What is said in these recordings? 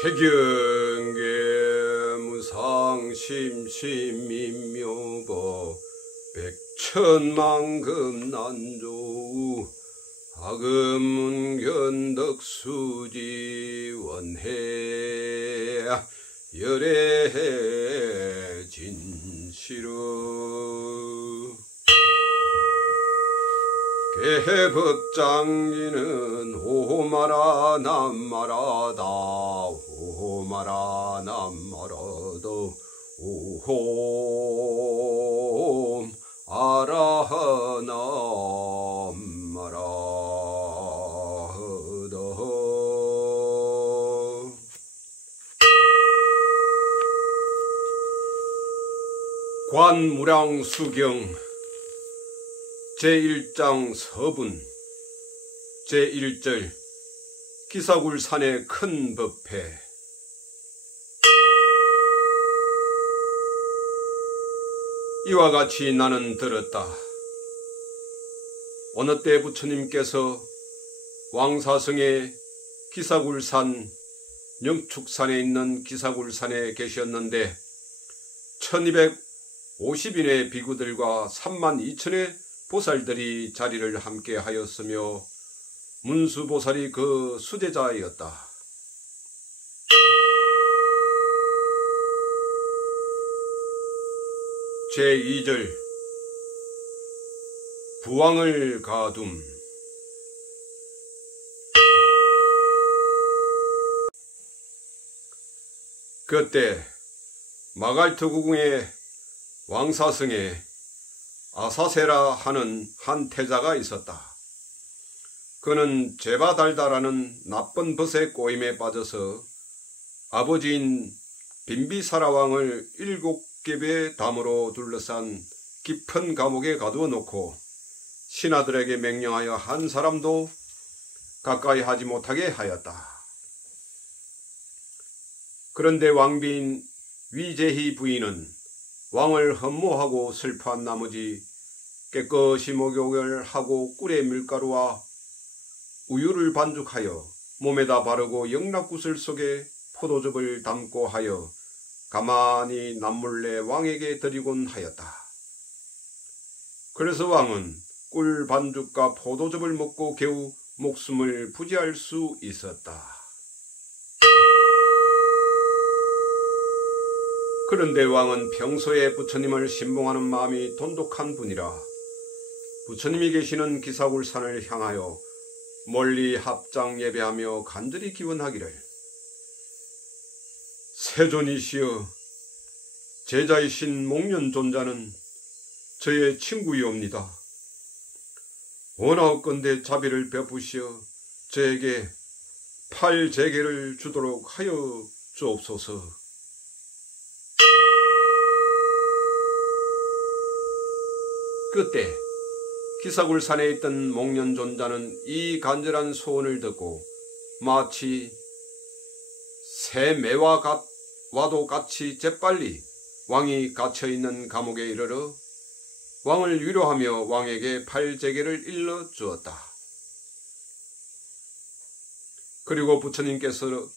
태경계 무상심심민묘법 백천만금난조 하금문견덕수지 원해 열애 진시루 개법장기는 오마라 남마라다 오마라 남마라도 오홈 아라하남마라더 관무량수경 제1장 서분 제1절 기사굴산의 큰 법회. 이와 같이 나는 들었다. 어느 때 부처님께서 왕사성의 기사굴산 영축산에 있는 기사굴산에 계셨는데 1250인의 비구들과 32,000의 보살들이 자리를 함께 하였으며 문수보살이 그 수제자였다. 제2절 부왕을 가둠. 그때 마갈트구궁의 왕사성에 아사세라 하는 한 태자가 있었다. 그는 제바달다라는 나쁜 벗의 꼬임에 빠져서 아버지인 빈비사라 왕을 7겹의 담으로 둘러싼 깊은 감옥에 가두어 놓고 신하들에게 명령하여 한 사람도 가까이 하지 못하게 하였다. 그런데 왕비인 위제희 부인은 왕을 흠모하고 슬퍼한 나머지 깨끗이 목욕을 하고 꿀의 밀가루와 우유를 반죽하여 몸에다 바르고 영락구슬 속에 포도즙을 담고 하여 가만히 남몰래 왕에게 드리곤 하였다. 그래서 왕은 꿀 반죽과 포도즙을 먹고 겨우 목숨을 부지할 수 있었다. 그런데 왕은 평소에 부처님을 신봉하는 마음이 돈독한 분이라 부처님이 계시는 기사굴산을 향하여 멀리 합장 예배하며 간절히 기원하기를 세존이시여, 제자이신 목련존자는 저의 친구이옵니다. 원하옵건대 자비를 베푸시어 저에게 팔제계를 주도록 하여 주옵소서. 그때 기사굴산에 있던 목련존자는 이 간절한 소원을 듣고 마치 새 매와 와도 같이 재빨리 왕이 갇혀있는 감옥에 이르러 왕을 위로하며 왕에게 팔제계를 일러 주었다. 그리고 부처님께서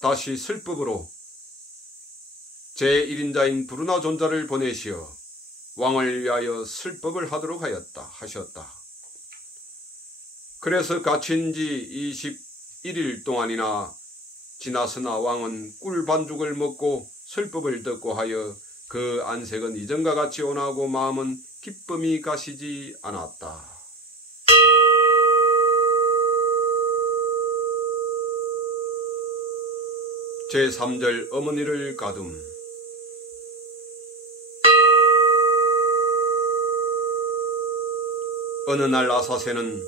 다시 슬법으로 제1인자인 부르나 존자를 보내시어 왕을 위하여 슬법을 하도록 하셨다. 그래서 갇힌 지 21일 동안이나 지났으나 왕은 꿀반죽을 먹고 슬법을 듣고 하여 그 안색은 이전과 같이 온화하고 마음은 기쁨이 가시지 않았다. 제3절 어머니를 가둠. 어느 날 아사세는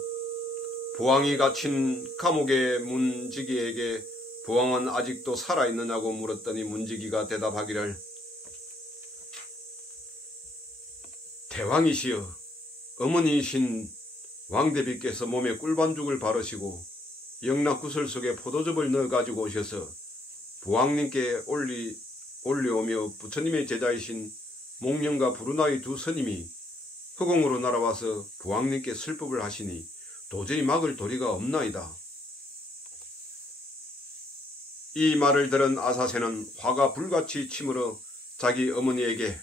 부왕이 갇힌 감옥의 문지기에게 부왕은 아직도 살아있느냐고 물었더니 문지기가 대답하기를 대왕이시여, 어머니이신 왕대비께서 몸에 꿀반죽을 바르시고 영락구슬 속에 포도즙을 넣어가지고 오셔서 부왕님께 올려오며 부처님의 제자이신 목련과 부르나의 두 스님이 허공으로 날아와서 부왕님께 슬법을 하시니 도저히 막을 도리가 없나이다. 이 말을 들은 아사새는 화가 불같이 치밀어 자기 어머니에게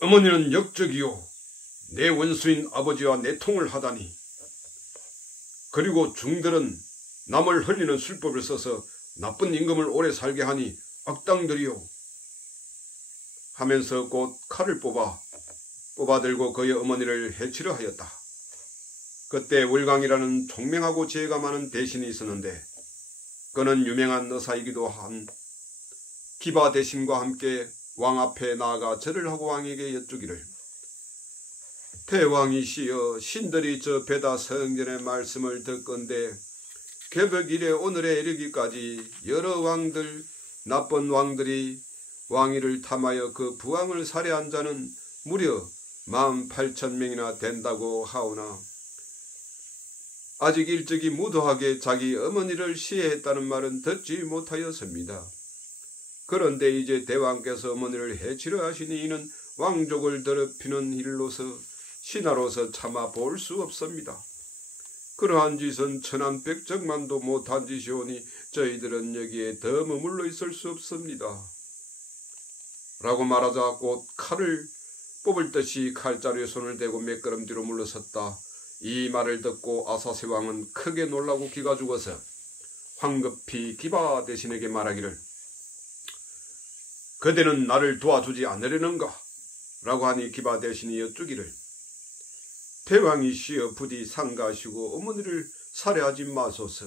어머니는 역적이요 내 원수인 아버지와 내통을 하다니 그리고 중들은 남을 흘리는 술법을 써서 나쁜 임금을 오래 살게 하니 악당들이요 하면서 곧 칼을 뽑아들고 그의 어머니를 해치려 하였다. 그때 월강이라는 총명하고 지혜가 많은 대신이 있었는데 그는 유명한 의사이기도 한 기바 대신과 함께 왕 앞에 나아가 절을 하고 왕에게 여쭈기를 대왕이시여 신들이 저 베다 성전의 말씀을 듣건대 개벽 이래 오늘에 이르기까지 여러 왕들 나쁜 왕들이 왕위를 탐하여 그 부왕을 살해한 자는 무려 18,000명이나 된다고 하오나 아직 일찍이 무도하게 자기 어머니를 시해했다는 말은 듣지 못하였습니다. 그런데 이제 대왕께서 어머니를 해치려 하시니 이는 왕족을 더럽히는 일로서 신하로서 차마 볼 수 없습니다. 그러한 짓은 천한백정만도 못한 짓이오니 저희들은 여기에 더 머물러 있을 수 없습니다. 라고 말하자 곧 칼을 뽑을 듯이 칼자루에 손을 대고 몇 걸음 뒤로 물러섰다. 이 말을 듣고 아사새 왕은 크게 놀라고 기가 죽어서 황급히 기바 대신에게 말하기를 그대는 나를 도와주지 않으려는가? 라고 하니 기바 대신이 여쭈기를 대왕이시여 부디 상가하시고 어머니를 살해하지 마소서.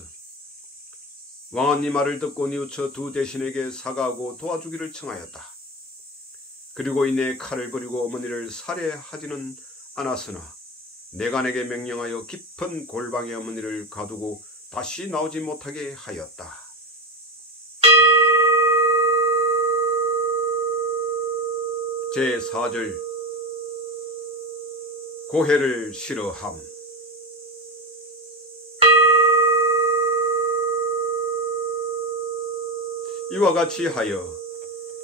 왕은 이 말을 듣고 뉘우쳐 두 대신에게 사과하고 도와주기를 청하였다. 그리고 이내 칼을 버리고 어머니를 살해하지는 않았으나 내간에게 명령하여 깊은 골방에 어머니를 가두고 다시 나오지 못하게 하였다. 제4절 고해를 싫어함. 이와 같이 하여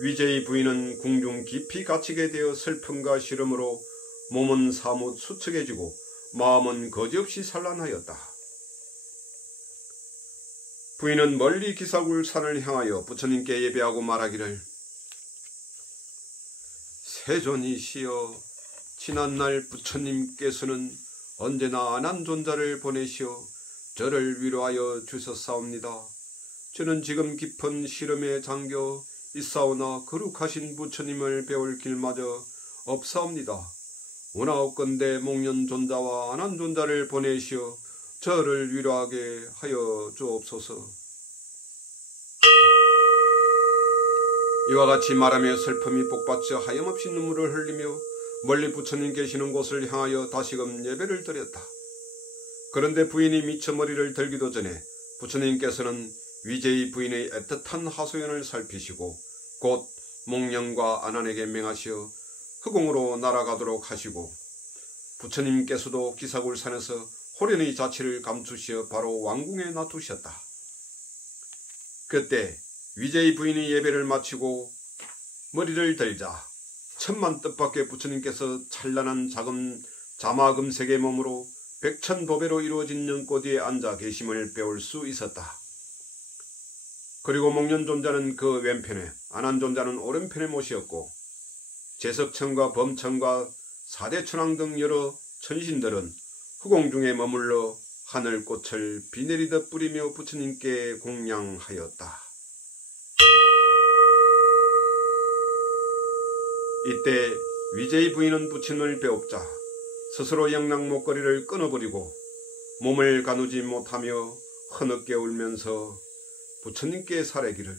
위제의 부인은 궁중 깊이 갇히게 되어 슬픔과 시름으로 몸은 사뭇 수척해지고 마음은 거지없이 산란하였다. 부인은 멀리 기사굴 산을 향하여 부처님께 예배하고 말하기를 세존이시여 지난날 부처님께서는 언제나 안한존자를 보내시어 저를 위로하여 주셨사옵니다. 저는 지금 깊은 시름에 잠겨 있사오나 거룩하신 부처님을 배울 길마저 없사옵니다. 원하옵건대 목련존자와 안한존자를 보내시어 저를 위로하게 하여 주옵소서. 이와 같이 말하며 슬픔이 복받쳐 하염없이 눈물을 흘리며 멀리 부처님 계시는 곳을 향하여 다시금 예배를 드렸다. 그런데 부인이 미처 머리를 들기도 전에 부처님께서는 위제의 부인의 애틋한 하소연을 살피시고 곧 목련과 안한에게 명하시어 흑궁으로 날아가도록 하시고 부처님께서도 기사굴산에서 호련의 자취를 감추시어 바로 왕궁에 놔두셨다. 그때 위제의 부인이 예배를 마치고 머리를 들자 천만 뜻밖의 부처님께서 찬란한 작은 자마금색의 몸으로 백천보배로 이루어진 연꽃 위에 앉아 계심을 배울 수 있었다. 그리고 목련존자는 그 왼편에 안한존자는 오른편에 모시었고 제석천과 범천과 사대천왕 등 여러 천신들은 후공중에 머물러 하늘꽃을 비 내리듯 뿌리며 부처님께 공양하였다. 이때 위제의 부인은 부처님을 배웁자 스스로 영락 목걸이를 끊어버리고 몸을 가누지 못하며 흐느껴 울면서 부처님께 살해기를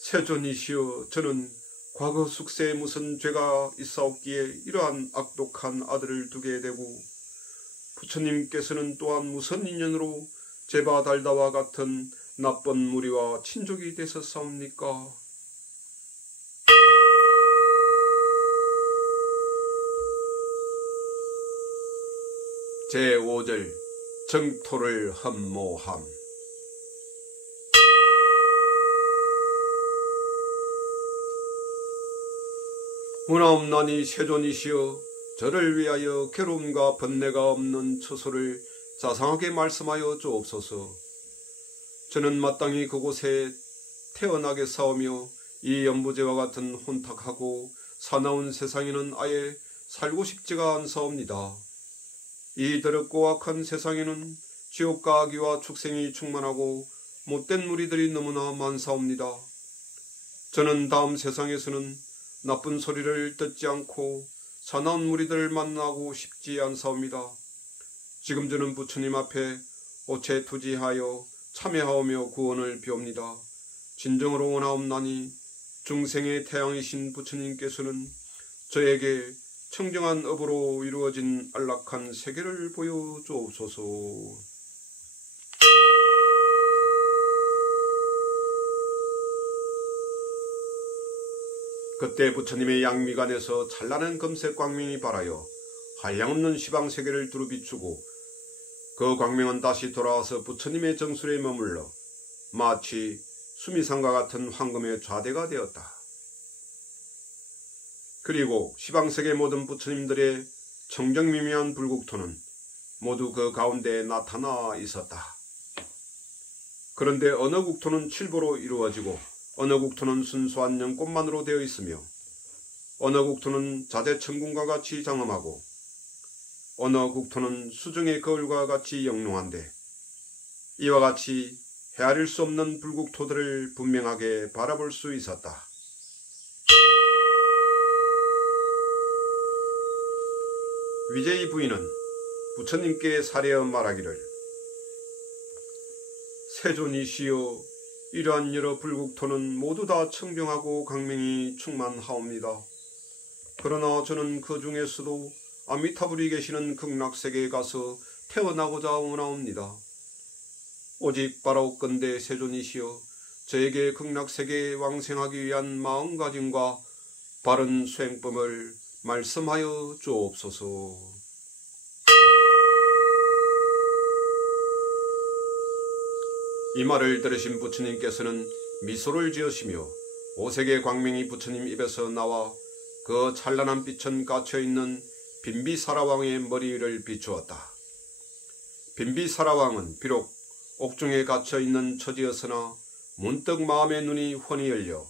세존이시여 저는 과거 숙세에 무슨 죄가 있사옵기에 이러한 악독한 아들을 두게 되고 부처님께서는 또한 무슨 인연으로 제바달다와 같은 나쁜 무리와 친족이 되셨사옵니까? 제5절 정토를 흠모함. 문화없나니 세존이시여 저를 위하여 괴로움과 번뇌가 없는 처소를 자상하게 말씀하여 주옵소서. 저는 마땅히 그곳에 태어나겠사오며 이 연부제와 같은 혼탁하고 사나운 세상에는 아예 살고 싶지가 않사옵니다. 이 더럽고 악한 세상에는 지옥과 악의와 축생이 충만하고 못된 무리들이 너무나 많사옵니다. 저는 다음 세상에서는 나쁜 소리를 듣지 않고 사나운 무리들을 만나고 싶지 않사옵니다. 지금 저는 부처님 앞에 오체투지하여 참회하오며 구원을 비옵니다. 진정으로 원하옵나니 중생의 태양이신 부처님께서는 저에게 청정한 업으로 이루어진 안락한 세계를 보여주옵소서. 그때 부처님의 양미간에서 찬란한 금색 광명이 발하여 한량없는 시방세계를 두루 비추고 그 광명은 다시 돌아와서 부처님의 정술에 머물러 마치 수미상과 같은 황금의 좌대가 되었다. 그리고 시방세계 모든 부처님들의 청정미묘한 불국토는 모두 그 가운데에 나타나 있었다. 그런데 어느 국토는 칠보로 이루어지고 어느 국토는 순수한 연꽃만으로 되어 있으며 어느 국토는 자재천궁과 같이 장엄하고 어느 국토는 수정의 거울과 같이 영롱한데 이와 같이 헤아릴 수 없는 불국토들을 분명하게 바라볼 수 있었다. 위제이 부인은 부처님께 사례어 말하기를 세존이시여 이러한 여러 불국토는 모두 다 청정하고 강명이 충만하옵니다. 그러나 저는 그 중에서도 아미타불이 계시는 극락세계에 가서 태어나고자 원하옵니다. 오직 바라옵건대 세존이시여 저에게 극락세계에 왕생하기 위한 마음가짐과 바른 수행법을 말씀하여 주옵소서. 이 말을 들으신 부처님께서는 미소를 지으시며 오색의 광명이 부처님 입에서 나와 그 찬란한 빛은 갇혀있는 빈비사라왕의 머리 위를 비추었다. 빈비사라왕은 비록 옥중에 갇혀있는 처지였으나 문득 마음의 눈이 훤히 열려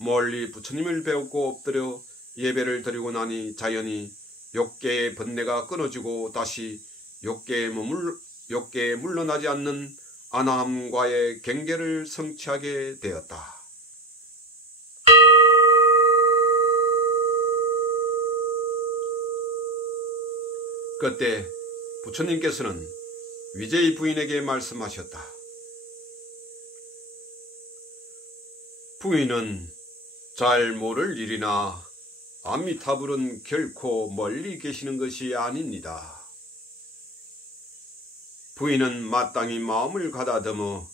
멀리 부처님을 배우고 엎드려 예배를 드리고 나니 자연히 욕계의 번뇌가 끊어지고 다시 욕계에 물러나지 않는 안함과의 경계를 성취하게 되었다. 그때 부처님께서는 위제이 부인에게 말씀하셨다. 부인은 잘 모를 일이나 아미타불은 결코 멀리 계시는 것이 아닙니다. 부인은 마땅히 마음을 가다듬어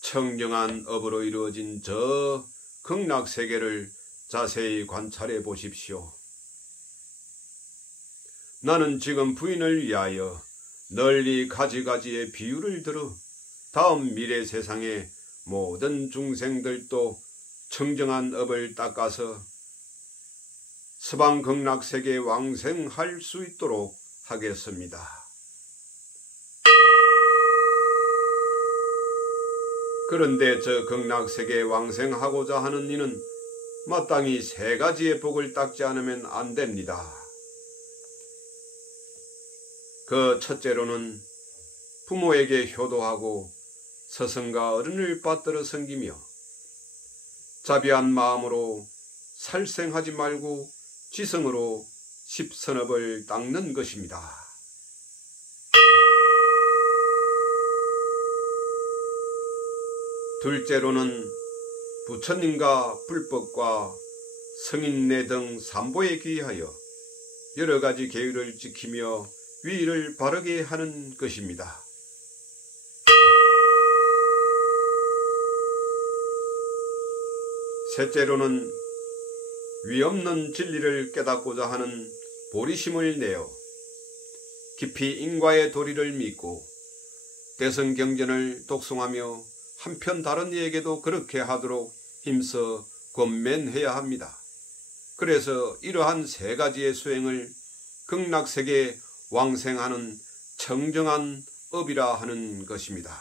청정한 업으로 이루어진 저 극락세계를 자세히 관찰해 보십시오. 나는 지금 부인을 위하여 널리 가지가지의 비유를 들어 다음 미래 세상의 모든 중생들도 청정한 업을 닦아서 서방 극락세계에 왕생할 수 있도록 하겠습니다. 그런데 저 극락세계에 왕생하고자 하는 이는 마땅히 세 가지의 복을 닦지 않으면 안 됩니다. 그 첫째로는 부모에게 효도하고 스승과 어른을 받들어 섬기며 자비한 마음으로 살생하지 말고 지성으로 십선업을 닦는 것입니다. 둘째로는 부처님과 불법과 성인내 등 삼보에 귀하여 여러 가지 계율을 지키며 위를 바르게 하는 것입니다. 셋째로는 위없는 진리를 깨닫고자 하는 보리심을 내어 깊이 인과의 도리를 믿고 대성경전을 독송하며 한편 다른 이에게도 그렇게 하도록 힘써 권면해야 합니다. 그래서 이러한 세 가지의 수행을 극락세계에 왕생하는 청정한 업이라 하는 것입니다.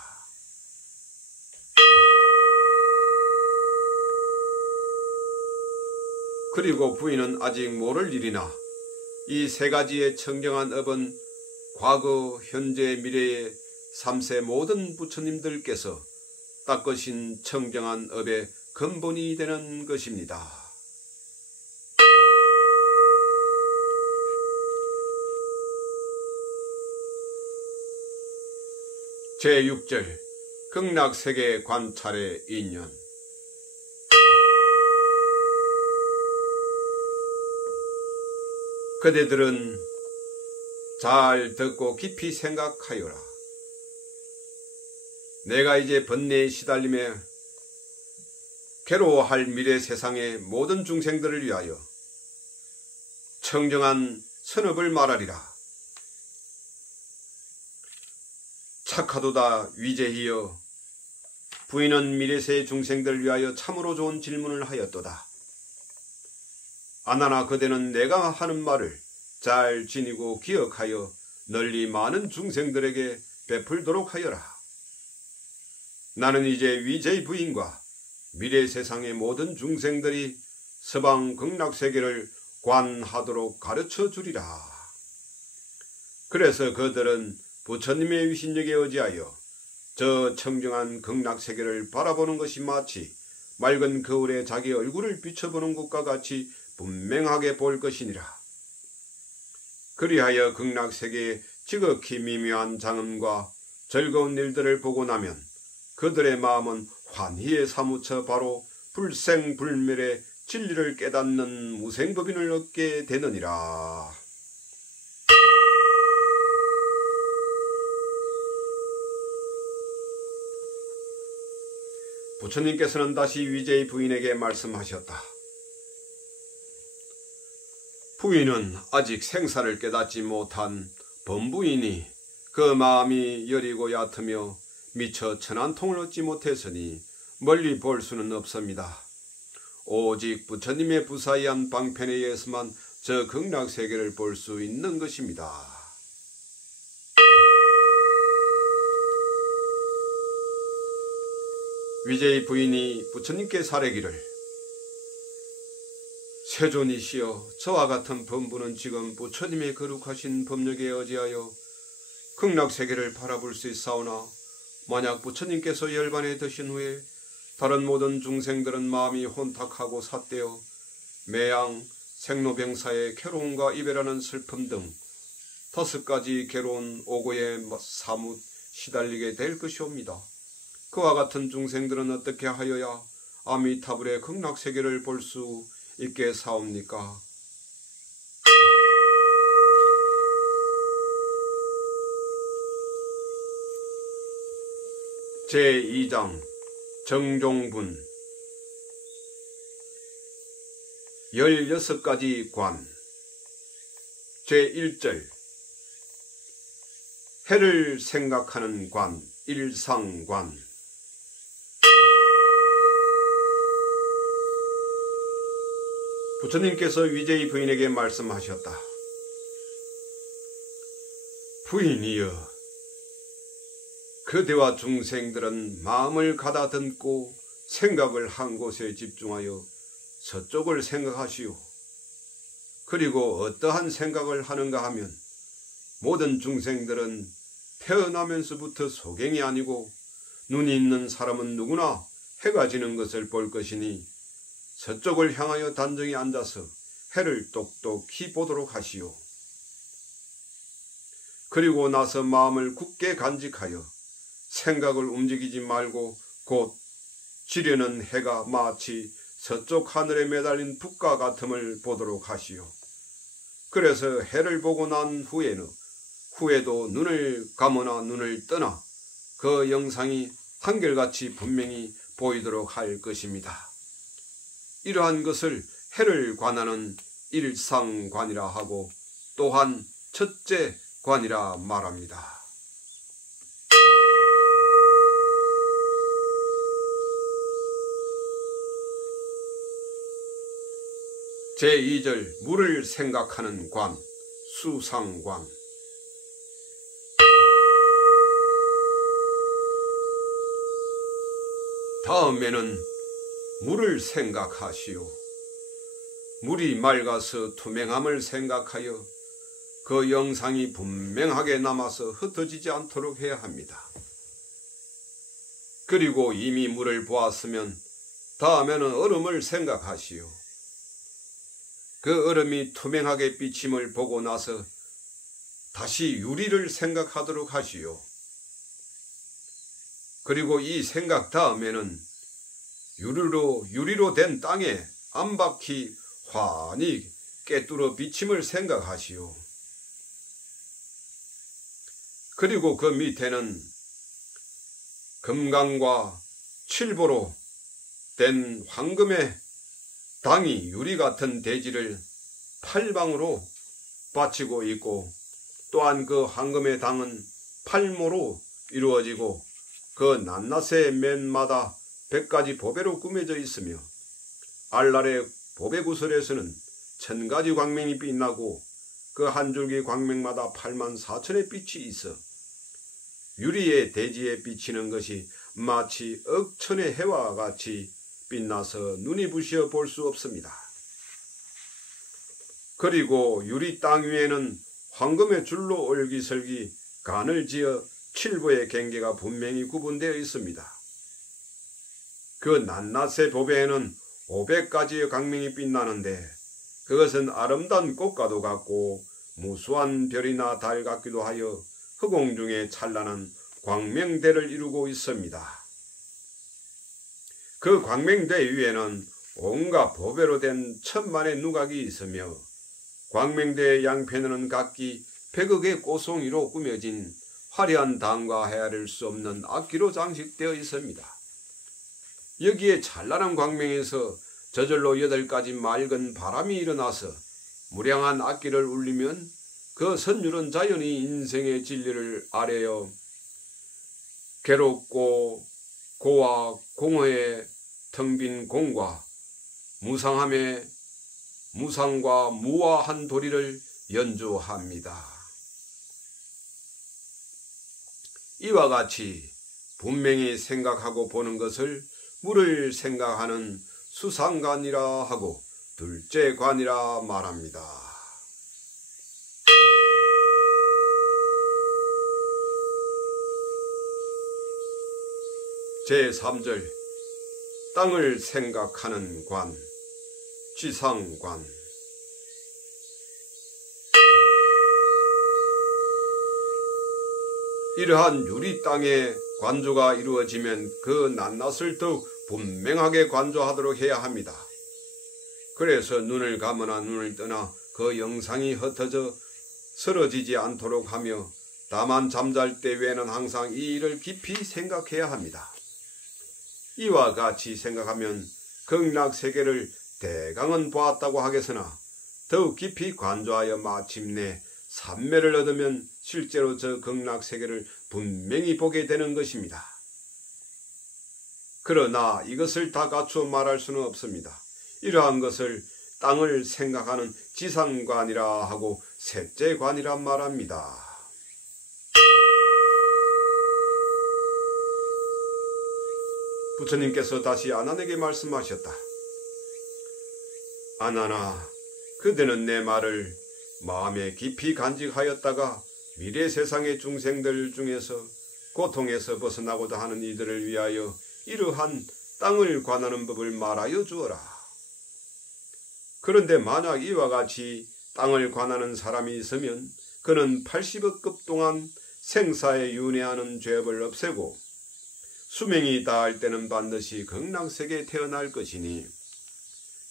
그리고 부인은 아직 모를 일이나 이 세 가지의 청정한 업은 과거, 현재, 미래의 3세 모든 부처님들께서 닦으신 청정한 업의 근본이 되는 것입니다. 제6절 극락세계 관찰의 인연. 그대들은 잘 듣고 깊이 생각하여라. 내가 이제 번뇌에 시달림에 괴로워할 미래 세상의 모든 중생들을 위하여 청정한 선업을 말하리라. 착하도다 위제히여 부인은 미래세 중생들을 위하여 참으로 좋은 질문을 하였도다. 아나나 그대는 내가 하는 말을 잘 지니고 기억하여 널리 많은 중생들에게 베풀도록 하여라. 나는 이제 위제의 부인과 미래 세상의 모든 중생들이 서방 극락세계를 관하도록 가르쳐 주리라. 그래서 그들은 부처님의 위신력에 의지하여 저 청정한 극락세계를 바라보는 것이 마치 맑은 거울에 자기 얼굴을 비춰보는 것과 같이 분명하게 볼 것이니라. 그리하여 극락세계의 지극히 미묘한 장엄과 즐거운 일들을 보고 나면 그들의 마음은 환희에 사무쳐 바로 불생불멸의 진리를 깨닫는 무생법인을 얻게 되느니라. 부처님께서는 다시 위제의 부인에게 말씀하셨다. 부인은 아직 생사를 깨닫지 못한 범부인이 그 마음이 여리고 얕으며 미처 천안통을 얻지 못했으니 멀리 볼 수는 없습니다. 오직 부처님의 부사의한 방편에 의해서만 저 극락세계를 볼 수 있는 것입니다. 위제의 부인이 부처님께 사례기를 세존이시여, 저와 같은 범부는 지금 부처님의 거룩하신 법력에 의지하여 극락세계를 바라볼 수 있사오나 만약 부처님께서 열반에 드신 후에 다른 모든 중생들은 마음이 혼탁하고 삿되어 매양, 생로병사의 괴로움과 이별하는 슬픔 등 5가지 괴로운 오고에 사뭇 시달리게 될 것이옵니다. 그와 같은 중생들은 어떻게 하여야 아미타불의 극락세계를 볼 수 있게 사옵니까? 제2장 정종분 16가지 관. 제1절 해를 생각하는 관, 일상관. 부처님께서 위제의 부인에게 말씀하셨다. 부인이여, 그대와 중생들은 마음을 가다듬고 생각을 한 곳에 집중하여 서쪽을 생각하시오. 그리고 어떠한 생각을 하는가 하면 모든 중생들은 태어나면서부터 소경이 아니고 눈이 있는 사람은 누구나 해가 지는 것을 볼 것이니 서쪽을 향하여 단정히 앉아서 해를 똑똑히 보도록 하시오. 그리고 나서 마음을 굳게 간직하여 생각을 움직이지 말고 곧 지려는 해가 마치 서쪽 하늘에 매달린 북과 같음을 보도록 하시오. 그래서 해를 보고 난 후에도 눈을 감으나 눈을 뜨나 그 영상이 한결같이 분명히 보이도록 할 것입니다. 이러한 것을 해를 관하는 일상관이라 하고 또한 첫째 관이라 말합니다. 제2절 물을 생각하는 관, 수상관. 다음에는 물을 생각하시오. 물이 맑아서 투명함을 생각하여 그 영상이 분명하게 남아서 흩어지지 않도록 해야 합니다. 그리고 이미 물을 보았으면 다음에는 얼음을 생각하시오. 그 얼음이 투명하게 비침을 보고 나서 다시 유리를 생각하도록 하시오. 그리고 이 생각 다음에는 유리로 된 땅에 암박히 환히 꿰뚫어 비침을 생각하시오. 그리고 그 밑에는 금강과 칠보로 된 황금의 당이 유리 같은 대지를 팔방으로 바치고 있고, 또한 그 황금의 당은 팔모로 이루어지고 그 낱낱의 맨마다 100가지 보배로 꾸며져 있으며, 알날의 보배 구슬에서는 1000가지 광명이 빛나고 그 한 줄기 광명마다 84,000의 빛이 있어 유리의 대지에 비치는 것이 마치 억천의 해와 같이 빛나서 눈이 부시어 볼 수 없습니다. 그리고 유리 땅 위에는 황금의 줄로 얼기설기 간을 지어 칠보의 경계가 분명히 구분되어 있습니다. 그 낱낱의 보배에는 500가지의 광명이 빛나는데 그것은 아름다운 꽃과도 같고 무수한 별이나 달 같기도 하여 허공 중에 찬란한 광명대를 이루고 있습니다. 그 광명대 위에는 온갖 보배로 된 1000만의 누각이 있으며 광명대의 양편에는 각기 100억의 꽃송이로 꾸며진 화려한 당과 헤아릴 수 없는 악기로 장식되어 있습니다. 여기에 찬란한 광명에서 저절로 8가지 맑은 바람이 일어나서 무량한 악기를 울리면 그 선율은 자연히 인생의 진리를 아뢰어 괴롭고 고와 공허의 텅 빈 공과 무상함의 무상과 무아한 도리를 연주합니다. 이와 같이 분명히 생각하고 보는 것을 물을 생각하는 수상관이라 하고 둘째 관이라 말합니다. 제3절 땅을 생각하는 관, 지상관. 이러한 유리 땅에 관조가 이루어지면 그 낱낱을 더욱 분명하게 관조하도록 해야 합니다. 그래서 눈을 감으나 눈을 뜨나 그 영상이 흩어져 쓰러지지 않도록 하며 다만 잠잘 때 외에는 항상 이 일을 깊이 생각해야 합니다. 이와 같이 생각하면 극락세계를 대강은 보았다고 하겠으나 더욱 깊이 관조하여 마침내 삼매를 얻으면 실제로 저 극락세계를 분명히 보게 되는 것입니다. 그러나 이것을 다 갖추어 말할 수는 없습니다. 이러한 것을 땅을 생각하는 지상관이라 하고 셋째 관이라 말합니다. 부처님께서 다시 아난에게 말씀하셨다. 아난아, 그대는 내 말을 마음에 깊이 간직하였다가 미래 세상의 중생들 중에서 고통에서 벗어나고자 하는 이들을 위하여 이러한 땅을 관하는 법을 말하여 주어라. 그런데 만약 이와 같이 땅을 관하는 사람이 있으면 그는 80억급 동안 생사에 윤회하는 죄업을 없애고 수명이 다할 때는 반드시 극락세계에 태어날 것이니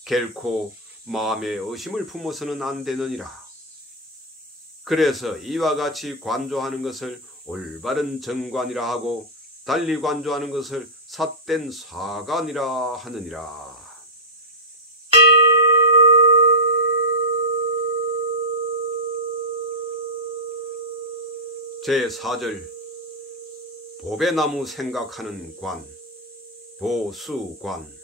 결코 마음에 의심을 품어서는 안 되느니라. 그래서 이와 같이 관조하는 것을 올바른 정관이라 하고 달리 관조하는 것을 삿된 사관이라 하느니라. 제4절 보배나무 생각하는 관, 보수관.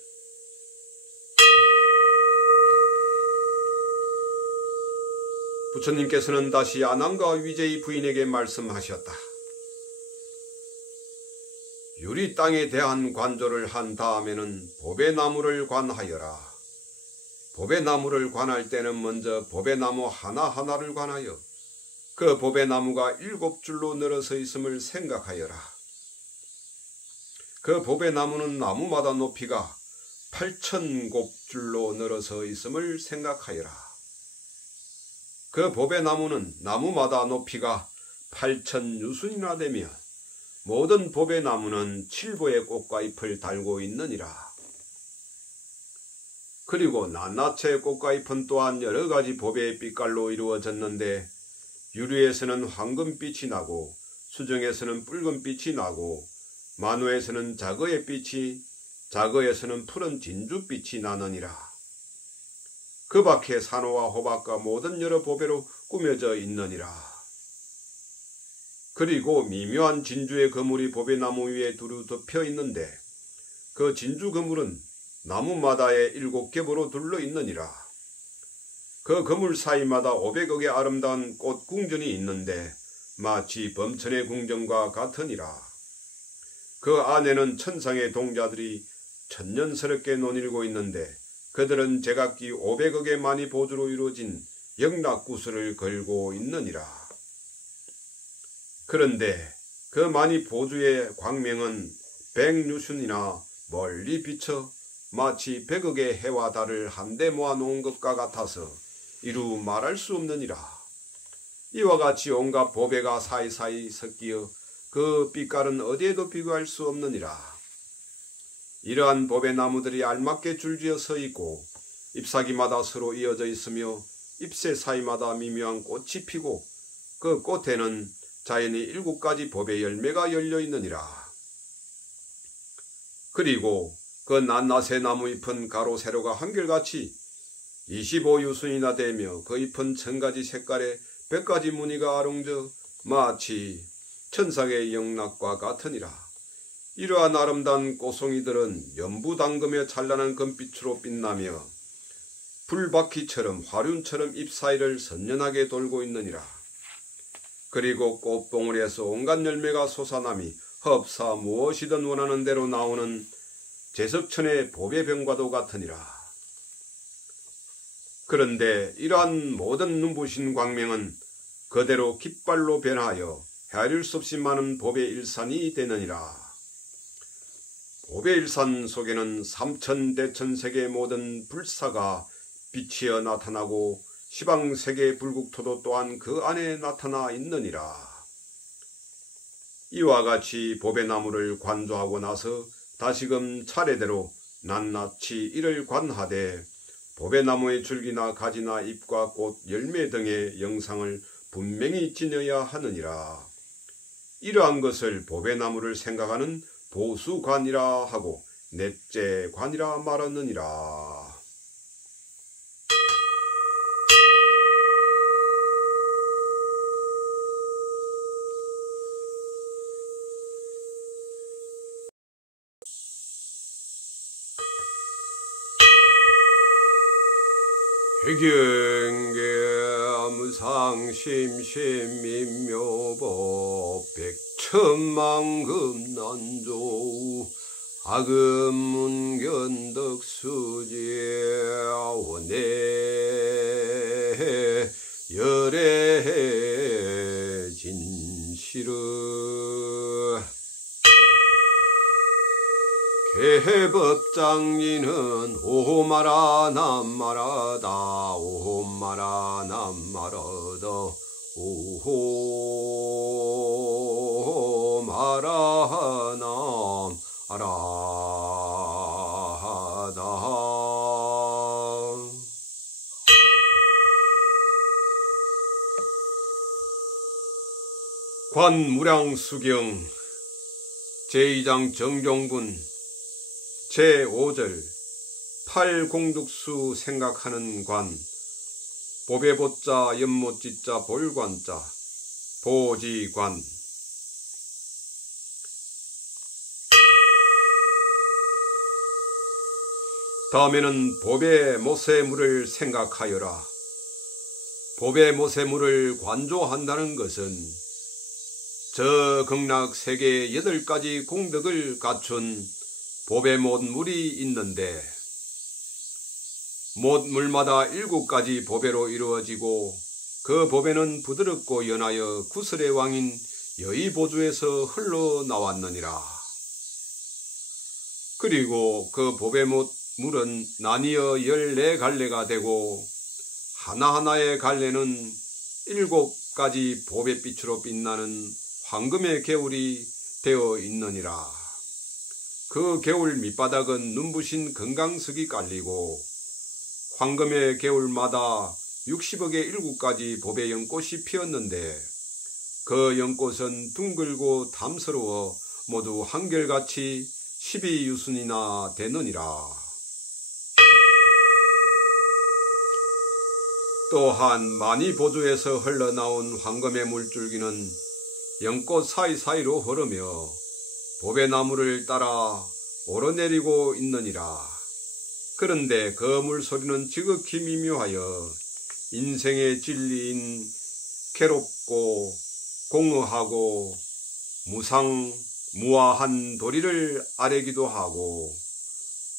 부처님께서는 다시 아난과 위제의 부인에게 말씀하셨다. 유리 땅에 대한 관조를 한 다음에는 보배 나무를 관하여라. 보배 나무를 관할 때는 먼저 보배 나무 하나하나를 관하여 그 보배 나무가 7줄로 늘어서 있음을 생각하여라. 그 보배 나무는 나무마다 높이가 8,000곱줄로 늘어서 있음을 생각하여라. 그 보배 나무는 나무마다 높이가 8,000유순이나 되며 모든 보배 나무는 7보의 꽃과 잎을 달고 있느니라. 그리고 낱낱의 꽃과 잎은 또한 여러 가지 보배의 빛깔로 이루어졌는데 유리에서는 황금빛이 나고 수정에서는 붉은빛이 나고 만우에서는 자거의 빛이 자거에서는 푸른 진주빛이 나느니라. 그 밖에 산호와 호박과 모든 여러 보배로 꾸며져 있느니라. 그리고 미묘한 진주의 그물이 보배나무 위에 두루 덮여 있는데 그 진주 그물은 나무마다에 7겹으로 둘러 있느니라. 그 그물 사이마다 500억의 아름다운 꽃 궁전이 있는데 마치 범천의 궁전과 같으니라. 그 안에는 천상의 동자들이 천년스럽게 논일고 있는데 그들은 제각기 500억의 많이 보주로 이루어진 영락구슬을 걸고 있느니라. 그런데 그 많이 보주의 광명은 100유순이나 멀리 비쳐 마치 100억의 해와 달을 한데 모아놓은 것과 같아서 이루 말할 수 없느니라. 이와 같이 온갖 보배가 사이사이 섞여 그 빛깔은 어디에도 비교할 수 없느니라. 이러한 보배나무들이 알맞게 줄지어 서 있고 잎사귀마다 서로 이어져 있으며 잎새 사이마다 미묘한 꽃이 피고 그 꽃에는 자연히 7가지 보배 열매가 열려 있느니라. 그리고 그 낱낱의 나무 잎은 가로 세로가 한결같이 25유순이나 되며 그 잎은 1000가지 색깔의 100가지 무늬가 아롱져 마치 천상의 영락과 같으니라. 이러한 아름다운 꽃송이들은 연부당금의 찬란한 금빛으로 빛나며 불바퀴처럼 화륜처럼 잎 사이를 선연하게 돌고 있느니라. 그리고 꽃봉오리에서 온갖 열매가 솟아남이 흡사 무엇이든 원하는 대로 나오는 제석천의 보배병과도 같으니라. 그런데 이러한 모든 눈부신 광명은 그대로 깃발로 변하여 헤아릴 수 없이 많은 보배일산이 되느니라. 보배일산 속에는 3000대천세계의 모든 불사가 비치어 나타나고 시방세계의 불국토도 또한 그 안에 나타나 있느니라. 이와 같이 보배나무를 관조하고 나서 다시금 차례대로 낱낱이 이를 관하되 보배나무의 줄기나 가지나 잎과 꽃, 열매 등의 영상을 분명히 지녀야 하느니라. 이러한 것을 보배나무를 생각하는 보수관이라 하고 넷째 관이라 말하느니라. 해경계 무상심심민묘법 백천만금난조 악음문견덕수제 원해 열애 진실은 개법장리는 오마라 남마라다 오마라 남마라다 오마라 남아라다 관무량수경 제2장 정종군 제5절 팔공덕수 생각하는 관 보배보자 연못지자 볼관자 보지관 다음에는 보배모세물을 생각하여라. 보배모세물을 관조한다는 것은 저 극락 세계에 8가지 공덕을 갖춘 보배 못물이 있는데 못물마다 7가지 보배로 이루어지고 그 보배는 부드럽고 연하여 구설의 왕인 여의보주에서 흘러나왔느니라. 그리고 그 보배못물은 나뉘어 14갈래가 되고 하나하나의 갈래는 7가지 보배빛으로 빛나는 황금의 개울이 되어 있느니라. 그 개울 밑바닥은 눈부신 금강석이 깔리고 황금의 개울마다 60억의 7가지 보배 연꽃이 피었는데 그 연꽃은 둥글고 탐스러워 모두 한결같이 12유순이나 되느니라. 또한 만이보주에서 흘러나온 황금의 물줄기는 연꽃 사이사이로 흐르며 보배나무를 따라 오르내리고 있느니라. 그런데 그 물소리는 지극히 미묘하여 인생의 진리인 괴롭고 공허하고 무상무아한 도리를 아뢰기도 하고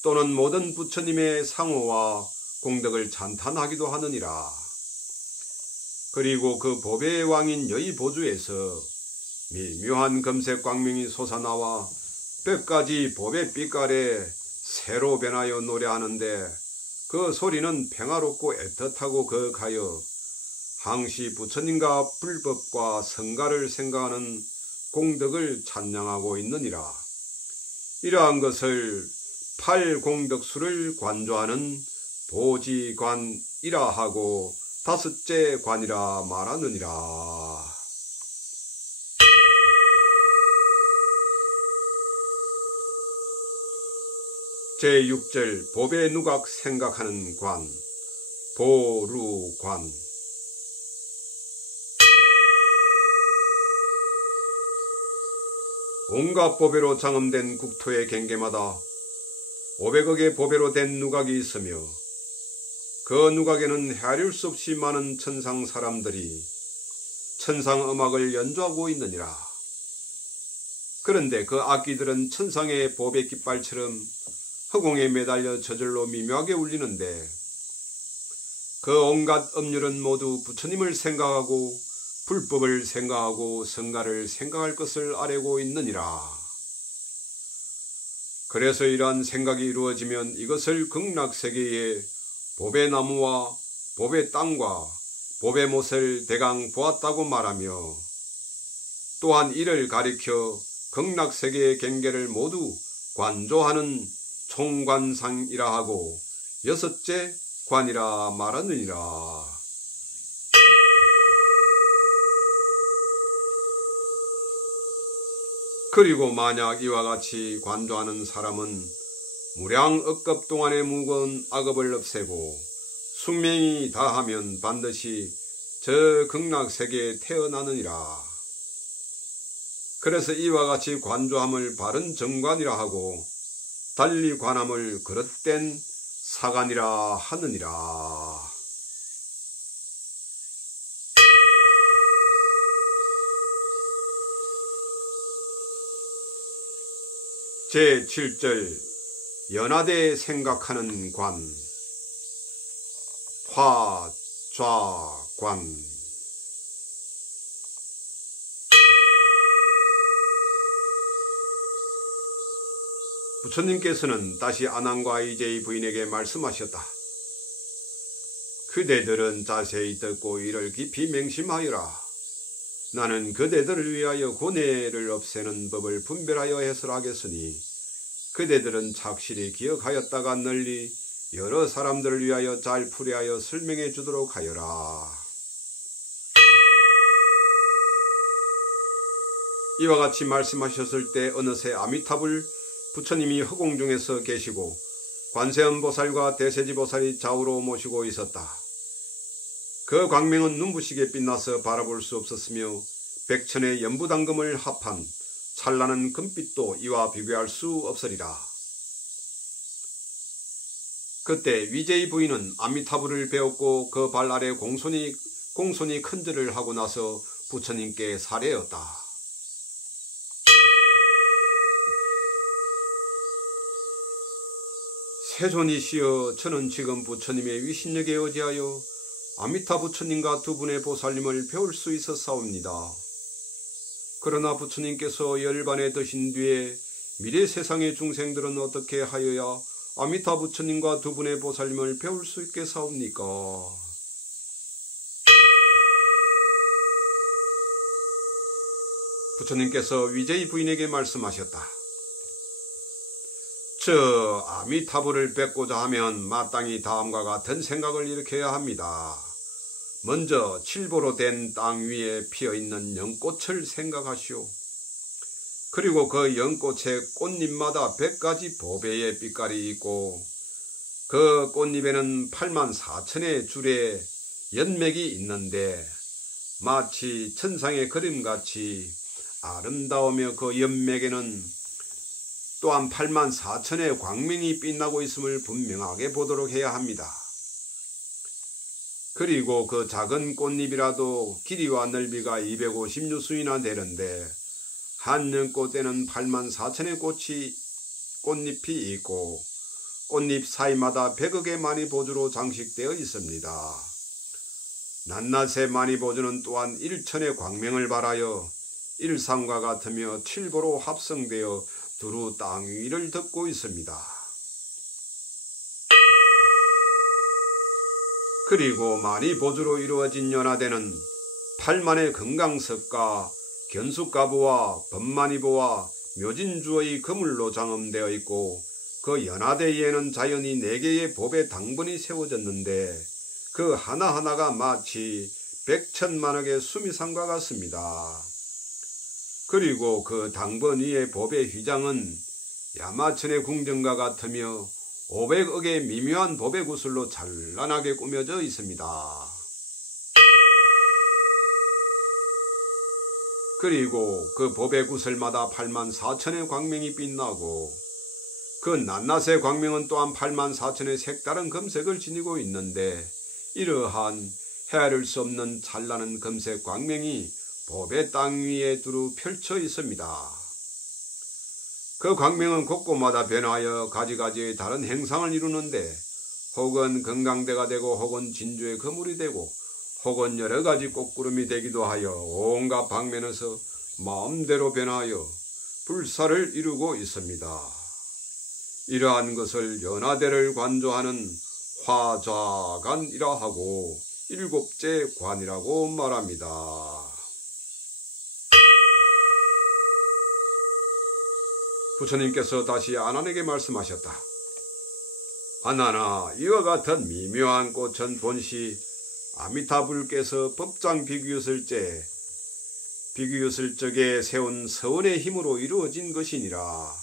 또는 모든 부처님의 상호와 공덕을 찬탄하기도 하느니라. 그리고 그 보배의 왕인 여의보주에서 미묘한 금색 광명이 솟아나와 100가지 보배 빛깔에 새로 변하여 노래하는데 그 소리는 평화롭고 애틋하고 거하여 항시 부처님과 불법과 성가를 생각하는 공덕을 찬양하고 있느니라. 이러한 것을 8공덕수를 관조하는 보지관이라 하고 5째 관이라 말하느니라. 제6절 보배 누각 생각하는 관, 보루관. 온갖 보배로 장엄된 국토의 갱계마다 500억의 보배로 된 누각이 있으며 그 누각에는 헤아릴 수 없이 많은 천상 사람들이 천상 음악을 연주하고 있느니라. 그런데 그 악기들은 천상의 보배 깃발처럼 허공에 매달려 저절로 미묘하게 울리는데 그 온갖 음률은 모두 부처님을 생각하고 불법을 생각하고 성가를 생각할 것을 아뢰고 있느니라. 그래서 이러한 생각이 이루어지면 이것을 극락세계의 보배나무와 보배땅과 보배못을 대강 보았다고 말하며 또한 이를 가리켜 극락세계의 경계를 모두 관조하는 총관상이라 하고 6째 관이라 말하느니라. 그리고 만약 이와 같이 관조하는 사람은 무량억급 동안의 무거운 악업을 없애고 숙명이 다하면 반드시 저 극락세계에 태어나느니라. 그래서 이와 같이 관조함을 바른 정관이라 하고 달리 관함을 그릇된 사관이라 하느니라. 제7절 연하대 생각하는 관, 화좌관. 부처님께서는 다시 아난과 이제의 부인에게 말씀하셨다. 그대들은 자세히 듣고 이를 깊이 맹심하여라. 나는 그대들을 위하여 고뇌를 없애는 법을 분별하여 해설하겠으니 그대들은 착실히 기억하였다가 널리 여러 사람들을 위하여 잘 풀이하여 설명해 주도록 하여라. 이와 같이 말씀하셨을 때 어느새 아미타불 부처님이 허공 중에서 계시고 관세음보살과 대세지보살이 좌우로 모시고 있었다. 그 광명은 눈부시게 빛나서 바라볼 수 없었으며 백천의 연부당금을 합한 찬란한 금빛도 이와 비교할 수 없으리라. 그때 위제의 부인은 아미타불을 배웠고 그 발 아래 공손히 큰절을 하고 나서 부처님께 살해였다. 세존이시여, 저는 지금 부처님의 위신력에 의지하여 아미타 부처님과 두 분의 보살님을 배울 수 있었사옵니다. 그러나 부처님께서 열반에 드신 뒤에 미래 세상의 중생들은 어떻게 하여야 아미타 부처님과 두 분의 보살님을 배울 수 있겠사옵니까? 부처님께서 위제이 부인에게 말씀하셨다. 저 아미타불을 뵙고자 하면 마땅히 다음과 같은 생각을 일으켜야 합니다. 먼저 칠보로 된 땅 위에 피어있는 연꽃을 생각하시오. 그리고 그 연꽃의 꽃잎마다 100가지 보배의 빛깔이 있고 그 꽃잎에는 84,000의 줄의 연맥이 있는데 마치 천상의 그림같이 아름다우며 그 연맥에는 또한 84,000의 광명이 빛나고 있음을 분명하게 보도록 해야 합니다. 그리고 그 작은 꽃잎이라도 길이와 넓이가 250유수이나 되는데 한 연꽃에는 84,000의 꽃잎이 있고 꽃잎 사이마다 100억의 마니보주로 장식되어 있습니다. 낱낱의 마니보주는 또한 1천의 광명을 발하여 일상과 같으며 칠보로 합성되어 두루 땅 위를 덮고 있습니다. 그리고 마니보주로 이루어진 연화대는 8만의 금강석과 견숫가부와 법마니보와 묘진주의 그물로 장엄되어 있고 그 연화대 위에는 자연히 4개의 법의 당번이 세워졌는데 그 하나하나가 마치 100천만억의 수미산과 같습니다. 그리고 그 당번 위의 법의 휘장은 야마천의 궁전과 같으며 500억의 미묘한 법의 구슬로 찬란하게 꾸며져 있습니다. 그리고 그 법의 구슬마다 84,000의 광명이 빛나고 그 낱낱의 광명은 또한 84,000의 색다른 금색을 지니고 있는데 이러한 헤아릴 수 없는 찬란한 금색 광명이 법의 땅 위에 두루 펼쳐 있습니다. 그 광명은 곳곳마다 변하여 가지가지의 다른 행상을 이루는데 혹은 건강대가 되고 혹은 진주의 그물이 되고 혹은 여러가지 꽃구름이 되기도 하여 온갖 방면에서 마음대로 변하여 불사를 이루고 있습니다. 이러한 것을 연화대를 관조하는 화좌관이라 하고 7째 관이라고 말합니다. 부처님께서 다시 아난에게 말씀하셨다. 아난아, 이와 같은 미묘한 꽃은 본시 아미타불께서 법장 비규였을 적에 세운 서원의 힘으로 이루어진 것이니라.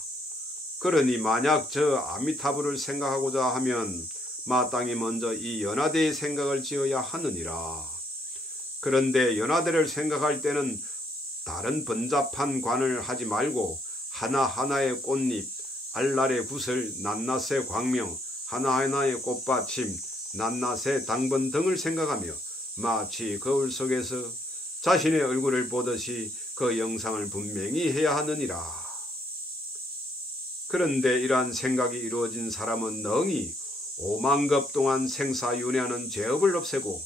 그러니 만약 저 아미타불을 생각하고자 하면 마땅히 먼저 이 연화대의 생각을 지어야 하느니라. 그런데 연화대를 생각할 때는 다른 번잡한 관을 하지 말고 하나하나의 꽃잎, 알날의 구슬, 낱낱의 광명, 하나하나의 꽃받침, 낱낱의 당번 등을 생각하며 마치 거울 속에서 자신의 얼굴을 보듯이 그 영상을 분명히 해야 하느니라. 그런데 이러한 생각이 이루어진 사람은 능히 5만급 동안 생사윤회하는 죄업을 없애고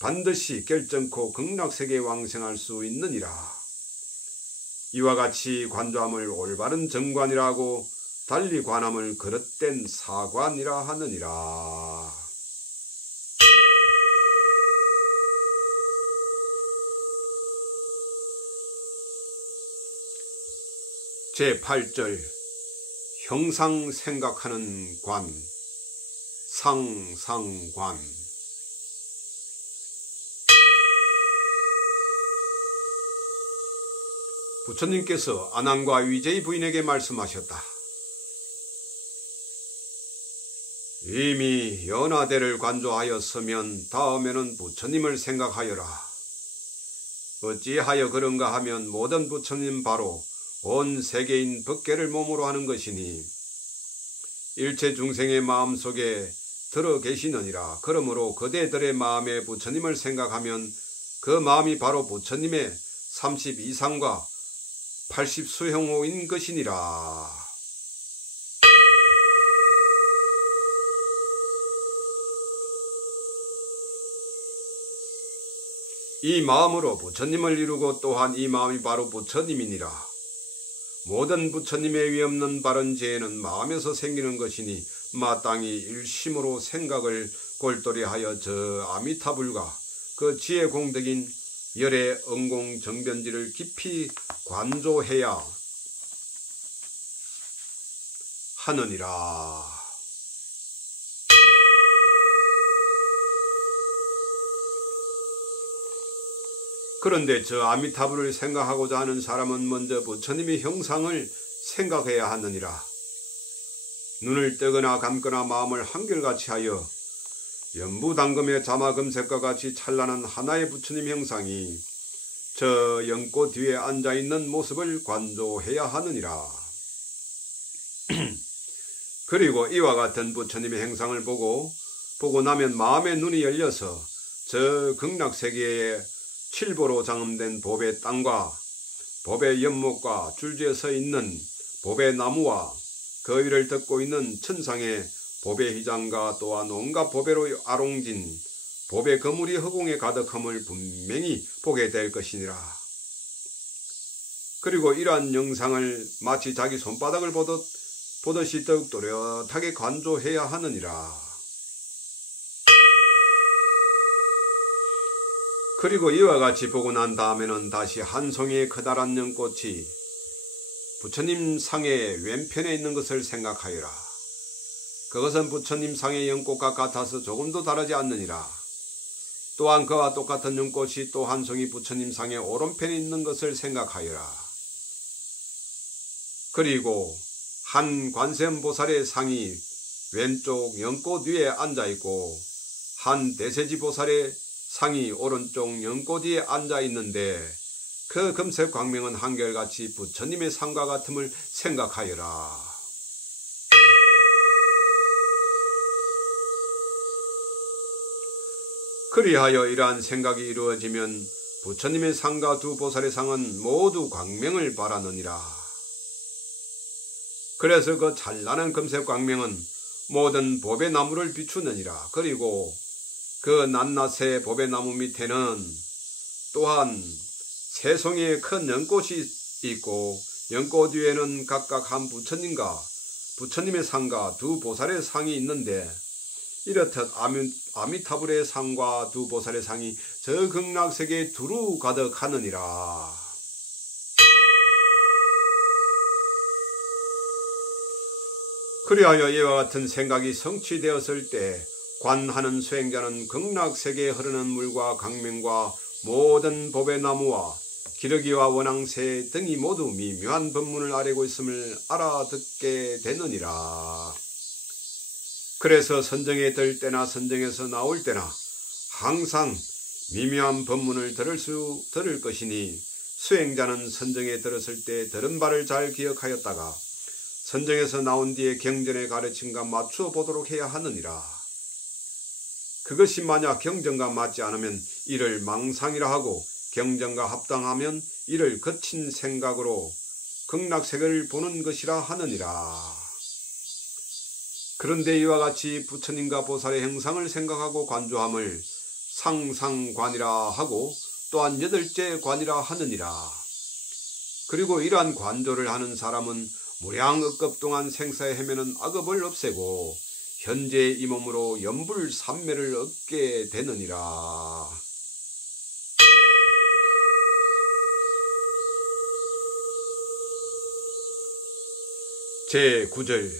반드시 결정코 극락세계에 왕생할 수 있느니라. 이와 같이 관조함을 올바른 정관이라고 달리 관함을 그릇된 사관이라 하느니라. 제8절 형상 생각하는 관, 상상관. 부처님께서 아난과 위제이 부인에게 말씀하셨다. 이미 연화대를 관조하였으면 다음에는 부처님을 생각하여라. 어찌하여 그런가 하면 모든 부처님 바로 온 세계인 법계를 몸으로 하는 것이니 일체 중생의 마음속에 들어 계시느니라. 그러므로 그대들의 마음에 부처님을 생각하면 그 마음이 바로 부처님의 32상과 80수형호인 것이니라. 이 마음으로 부처님을 이루고 또한 이 마음이 바로 부처님이니라. 모든 부처님의 위없는 바른 지혜는 마음에서 생기는 것이니 마땅히 일심으로 생각을 골똘히하여 저 아미타불과 그 지혜 공덕인 열의 응공 정변지를 깊이 관조해야 하느니라. 그런데 저 아미타불을 생각하고자 하는 사람은 먼저 부처님의 형상을 생각해야 하느니라. 눈을 뜨거나 감거나 마음을 한결같이 하여 연부당금의 자마금색과 같이 찬란한 하나의 부처님 형상이 저 연꽃 뒤에 앉아있는 모습을 관조해야 하느니라. 그리고 이와 같은 부처님의 형상을 보고 나면 마음의 눈이 열려서 저 극락세계에 칠보로 장엄된 법의 땅과 법의 연못과 줄지어 서 있는 법의 나무와 그 위를 덮고 있는 천상의 법의 휘장과 또한 온갖 법회로 아롱진 법의 거물이 허공에 가득함을 분명히 보게 될 것이니라. 그리고 이러한 영상을 마치 자기 손바닥을 보듯이 더욱 또렷하게 관조해야 하느니라. 그리고 이와 같이 보고 난 다음에는 다시 한 송이의 커다란 연꽃이 부처님 상의 왼편에 있는 것을 생각하여라. 그것은 부처님 상의 연꽃과 같아서 조금도 다르지 않느니라. 또한 그와 똑같은 연꽃이 또 한 송이 부처님 상의 오른편에 있는 것을 생각하여라. 그리고 한 관세음보살의 상이 왼쪽 연꽃 위에 앉아있고 한 대세지보살의 상이 오른쪽 연꽃 위에 앉아있는데 그 금색 광명은 한결같이 부처님의 상과 같음을 생각하여라. 그리하여 이러한 생각이 이루어지면 부처님의 상과 두 보살의 상은 모두 광명을 발하느니라. 그래서 그 찬란한 금색 광명은 모든 법의 나무를 비추느니라. 그리고 그 낱낱의 법의 나무 밑에는 또한 세 송이의 큰 연꽃이 있고 연꽃 위에는 각각 한 부처님과 부처님의 상과 두 보살의 상이 있는데 이렇듯 아미타불의 상과 두 보살의 상이 저 극락세계에 두루 가득하느니라. 그리하여 이와 같은 생각이 성취되었을 때 관하는 수행자는 극락세계에 흐르는 물과 강명과 모든 법의 나무와 기러기와 원앙새 등이 모두 미묘한 법문을 아뢰고 있음을 알아듣게 되느니라. 그래서 선정에 들 때나 선정에서 나올 때나 항상 미묘한 법문을 들을 것이니 수행자는 선정에 들었을 때 들은 바를 잘 기억하였다가 선정에서 나온 뒤에 경전의 가르침과 맞추어 보도록 해야 하느니라. 그것이 만약 경전과 맞지 않으면 이를 망상이라 하고 경전과 합당하면 이를 거친 생각으로 극락세계를 보는 것이라 하느니라. 그런데 이와 같이 부처님과 보살의 형상을 생각하고 관조함을 상상관이라 하고 또한 여덟째 관이라 하느니라. 그리고 이러한 관조를 하는 사람은 무량억급 동안 생사에 헤매는 악업을 없애고 현재 이 몸으로 연불삼매를 얻게 되느니라. 제9절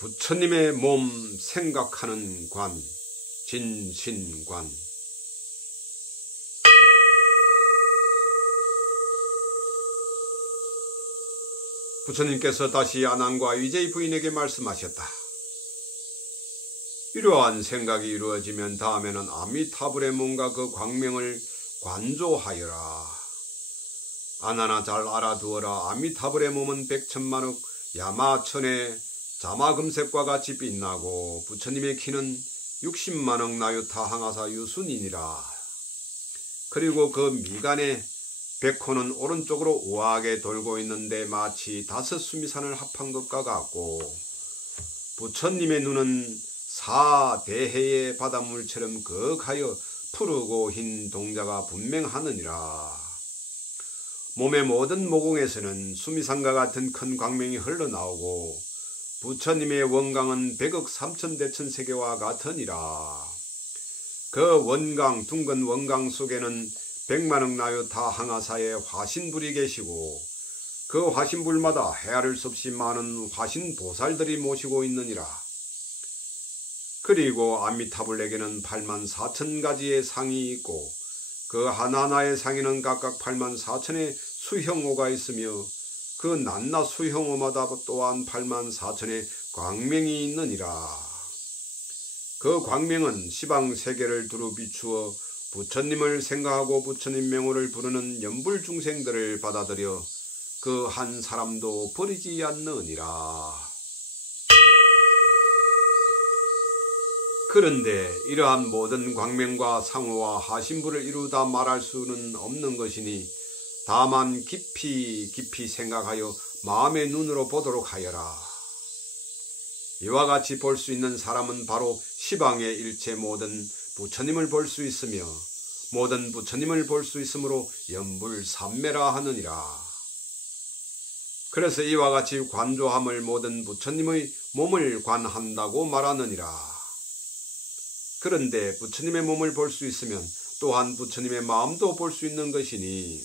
부처님의 몸 생각하는 관, 진신관. 부처님께서 다시 아난과 위제이 부인에게 말씀하셨다. 이러한 생각이 이루어지면 다음에는 아미타불의 몸과 그 광명을 관조하여라. 아나나 잘 알아두어라. 아미타불의 몸은 백천만억 야마천의 자마금색과 같이 빛나고 부처님의 키는 60만억 나유타 항아사 유순이니라. 그리고 그 미간의 백호는 오른쪽으로 우아하게 돌고 있는데 마치 5 수미산을 합한 것과 같고 부처님의 눈은 4대해의 바닷물처럼 거하여 푸르고 흰 동자가 분명하느니라. 몸의 모든 모공에서는 수미산과 같은 큰 광명이 흘러나오고 부처님의 원광은 100억 3천 대천 세계와 같으니라. 그 원광, 둥근 원광 속에는 100만억 나유타 항아사의 화신불이 계시고 그 화신불마다 헤아릴 수 없이 많은 화신보살들이 모시고 있느니라. 그리고 아미타불에게는 8만 4천 가지의 상이 있고 그 하나하나의 상에는 각각 8만 4천의 수형호가 있으며 그 낱낱 수형호마다 또한 8만 4천의 광명이 있느니라. 그 광명은 시방세계를 두루 비추어 부처님을 생각하고 부처님 명호를 부르는 연불 중생들을 받아들여 그 한 사람도 버리지 않느니라. 그런데 이러한 모든 광명과 상호와 하신부를 이루다 말할 수는 없는 것이니 다만 깊이 생각하여 마음의 눈으로 보도록 하여라. 이와 같이 볼 수 있는 사람은 바로 시방의 일체 모든 부처님을 볼 수 있으며 모든 부처님을 볼 수 있으므로 연불삼매라 하느니라. 그래서 이와 같이 관조함을 모든 부처님의 몸을 관한다고 말하느니라. 그런데 부처님의 몸을 볼 수 있으면 또한 부처님의 마음도 볼 수 있는 것이니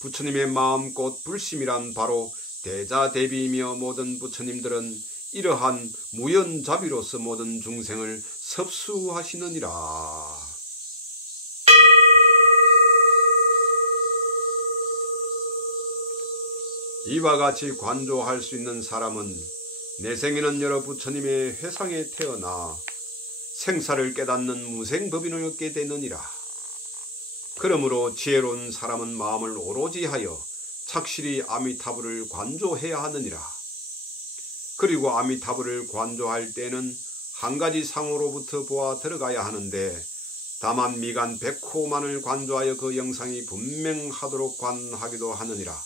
부처님의 마음 곧 불심이란 바로 대자대비이며 모든 부처님들은 이러한 무연자비로서 모든 중생을 섭수하시느니라. 이와 같이 관조할 수 있는 사람은 내생에는 여러 부처님의 회상에 태어나 생사를 깨닫는 무생법인을 얻게 되느니라. 그러므로 지혜로운 사람은 마음을 오로지 하여 착실히 아미타불을 관조해야 하느니라. 그리고 아미타불을 관조할 때는 한 가지 상호로부터 보아 들어가야 하는데 다만 미간 100호만을 관조하여 그 영상이 분명하도록 관하기도 하느니라.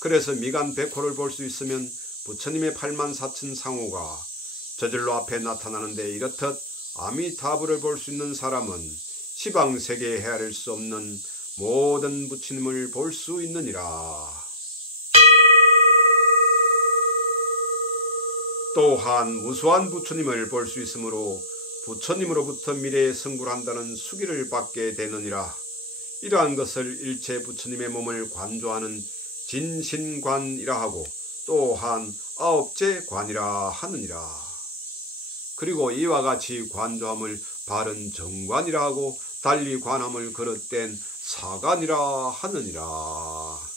그래서 미간 100호를 볼 수 있으면 부처님의 8만 4천 상호가 저절로 앞에 나타나는데 이렇듯 아미타불을 볼 수 있는 사람은 시방세계에 헤아릴 수 없는 모든 부처님을 볼 수 있느니라. 또한 무수한 부처님을 볼 수 있으므로 부처님으로부터 미래에 성불한다는 수기를 받게 되느니라. 이러한 것을 일체 부처님의 몸을 관조하는 진신관이라 하고 또한 아홉째 관이라 하느니라. 그리고 이와 같이 관조함을 바른 정관이라 하고 달리 관함을 그릇된 사관이라 하느니라.